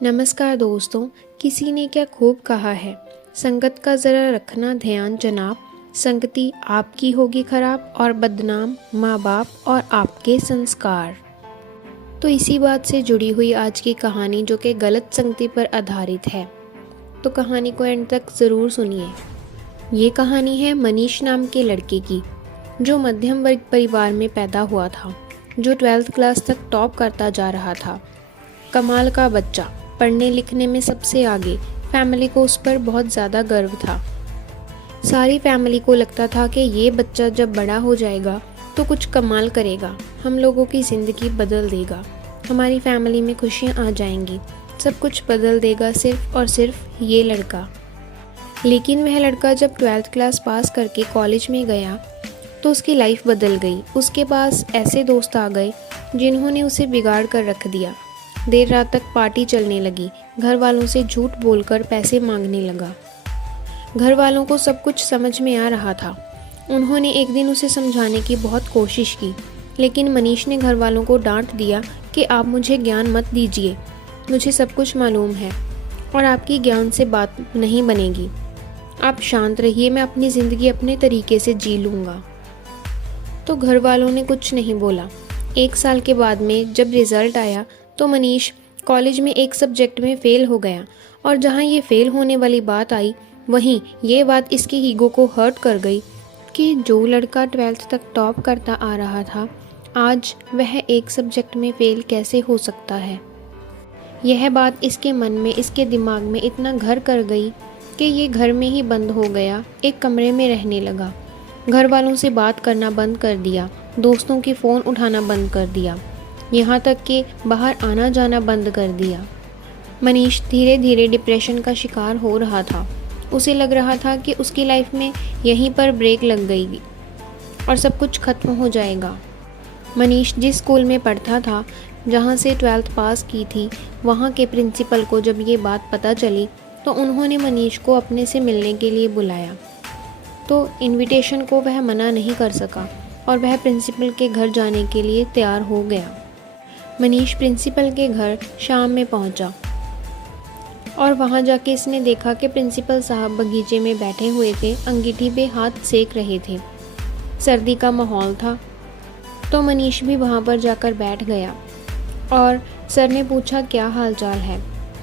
नमस्कार दोस्तों। किसी ने क्या खूब कहा है, संगत का ज़रा रखना ध्यान जनाब। संगति आपकी होगी खराब और बदनाम माँ बाप और आपके संस्कार। तो इसी बात से जुड़ी हुई आज की कहानी, जो कि गलत संगति पर आधारित है, तो कहानी को एंड तक ज़रूर सुनिए। ये कहानी है मनीष नाम के लड़के की, जो मध्यम वर्ग परिवार में पैदा हुआ था, जो 12th क्लास तक टॉप करता जा रहा था। कमाल का बच्चा, पढ़ने लिखने में सबसे आगे। फैमिली को उस पर बहुत ज़्यादा गर्व था। सारी फैमिली को लगता था कि ये बच्चा जब बड़ा हो जाएगा तो कुछ कमाल करेगा, हम लोगों की ज़िंदगी बदल देगा, हमारी फैमिली में खुशियाँ आ जाएंगी, सब कुछ बदल देगा सिर्फ और सिर्फ ये लड़का। लेकिन वह लड़का जब 12th क्लास पास करके कॉलेज में गया तो उसकी लाइफ बदल गई। उसके पास ऐसे दोस्त आ गए जिन्होंने उसे बिगाड़ कर रख दिया। देर रात तक पार्टी चलने लगी, घर वालों से झूठ बोलकर पैसे मांगने लगा। घर वालों को सब कुछ समझ में आ रहा था। उन्होंने एक दिन उसे समझाने की बहुत कोशिश की, लेकिन मनीष ने घर वालों को डांट दिया कि आप मुझे ज्ञान मत दीजिए, मुझे सब कुछ मालूम है और आपकी ज्ञान से बात नहीं बनेगी। आप शांत रहिए, मैं अपनी ज़िंदगी अपने तरीके से जी लूँगा। तो घर वालों ने कुछ नहीं बोला। 1 साल के बाद में जब रिज़ल्ट आया तो मनीष कॉलेज में एक सब्जेक्ट में फ़ेल हो गया, और जहाँ ये फ़ेल होने वाली बात आई, वहीं ये बात इसकी ईगो को हर्ट कर गई कि जो लड़का 12th तक टॉप करता आ रहा था, आज वह एक सब्जेक्ट में फ़ेल कैसे हो सकता है। यह बात इसके मन में, इसके दिमाग में इतना घर कर गई कि ये घर में ही बंद हो गया, एक कमरे में रहने लगा। घर वालों से बात करना बंद कर दिया, दोस्तों के फ़ोन उठाना बंद कर दिया, यहाँ तक कि बाहर आना जाना बंद कर दिया। मनीष धीरे धीरे डिप्रेशन का शिकार हो रहा था। उसे लग रहा था कि उसकी लाइफ में यहीं पर ब्रेक लग गई और सब कुछ खत्म हो जाएगा। मनीष जिस स्कूल में पढ़ता था, जहाँ से 12th पास की थी, वहाँ के प्रिंसिपल को जब ये बात पता चली तो उन्होंने मनीष को अपने से मिलने के लिए बुलाया। तो इनविटेशन को वह मना नहीं कर सका और वह प्रिंसिपल के घर जाने के लिए तैयार हो गया। मनीष प्रिंसिपल के घर शाम में पहुंचा और वहां जाके इसने देखा कि प्रिंसिपल साहब बगीचे में बैठे हुए थे, अंगीठी पे हाथ सेक रहे थे। सर्दी का माहौल था, तो मनीष भी वहां पर जाकर बैठ गया और सर ने पूछा क्या हाल चाल है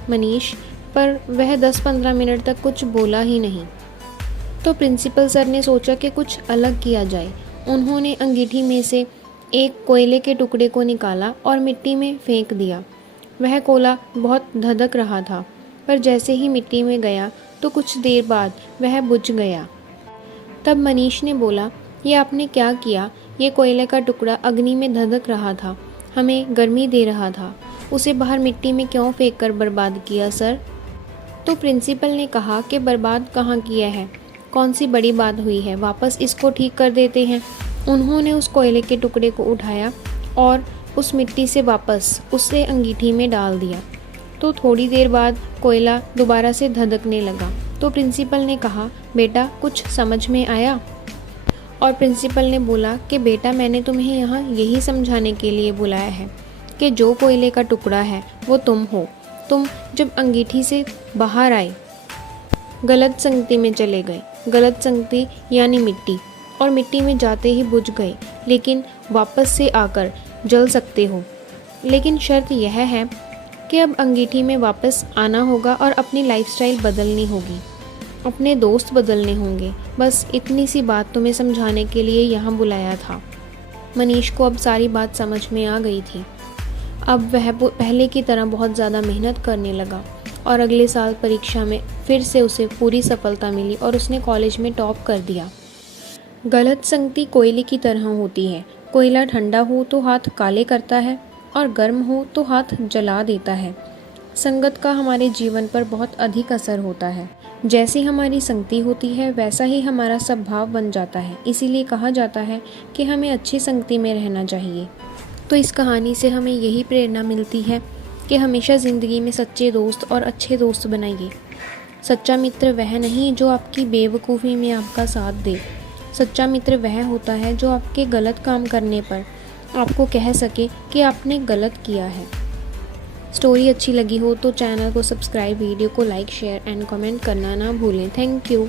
मनीष, पर वह 10-15 मिनट तक कुछ बोला ही नहीं। तो प्रिंसिपल सर ने सोचा कि कुछ अलग किया जाए। उन्होंने अंगीठी में से एक कोयले के टुकड़े को निकाला और मिट्टी में फेंक दिया। वह कोयला बहुत धधक रहा था, पर जैसे ही मिट्टी में गया तो कुछ देर बाद वह बुझ गया। तब मनीष ने बोला, ये आपने क्या किया? ये कोयले का टुकड़ा अग्नि में धधक रहा था, हमें गर्मी दे रहा था, उसे बाहर मिट्टी में क्यों फेंक कर बर्बाद किया सर? तो प्रिंसिपल ने कहा कि बर्बाद कहाँ किया है, कौन सी बड़ी बात हुई है, वापस इसको ठीक कर देते हैं। उन्होंने उस कोयले के टुकड़े को उठाया और उस मिट्टी से वापस उसे अंगीठी में डाल दिया। तो थोड़ी देर बाद कोयला दोबारा से धधकने लगा। तो प्रिंसिपल ने कहा, बेटा कुछ समझ में आया? और प्रिंसिपल ने बोला कि बेटा मैंने तुम्हें यहाँ यही समझाने के लिए बुलाया है कि जो कोयले का टुकड़ा है वो तुम हो। तुम जब अंगीठी से बाहर आए, गलत संगति में चले गए। गलत संगति यानी मिट्टी, और मिट्टी में जाते ही बुझ गए, लेकिन वापस से आकर जल सकते हो। लेकिन शर्त यह है कि अब अंगीठी में वापस आना होगा और अपनी लाइफस्टाइल बदलनी होगी, अपने दोस्त बदलने होंगे। बस इतनी सी बात तुम्हें समझाने के लिए यहाँ बुलाया था। मनीष को अब सारी बात समझ में आ गई थी। अब वह पहले की तरह बहुत ज़्यादा मेहनत करने लगा और अगले साल परीक्षा में फिर से उसे पूरी सफलता मिली और उसने कॉलेज में टॉप कर दिया। गलत संगति कोयले की तरह होती है। कोयला ठंडा हो तो हाथ काले करता है और गर्म हो तो हाथ जला देता है। संगत का हमारे जीवन पर बहुत अधिक असर होता है। जैसी हमारी संगति होती है वैसा ही हमारा स्वभाव बन जाता है। इसीलिए कहा जाता है कि हमें अच्छी संगति में रहना चाहिए। तो इस कहानी से हमें यही प्रेरणा मिलती है कि हमेशा ज़िंदगी में सच्चे दोस्त और अच्छे दोस्त बनाइए। सच्चा मित्र वह नहीं जो आपकी बेवकूफ़ी में आपका साथ दे। सच्चा मित्र वह होता है जो आपके गलत काम करने पर आपको कह सके कि आपने गलत किया है। स्टोरी अच्छी लगी हो तो चैनल को सब्सक्राइब, वीडियो को लाइक, शेयर एंड कमेंट करना ना भूलें। Thank you.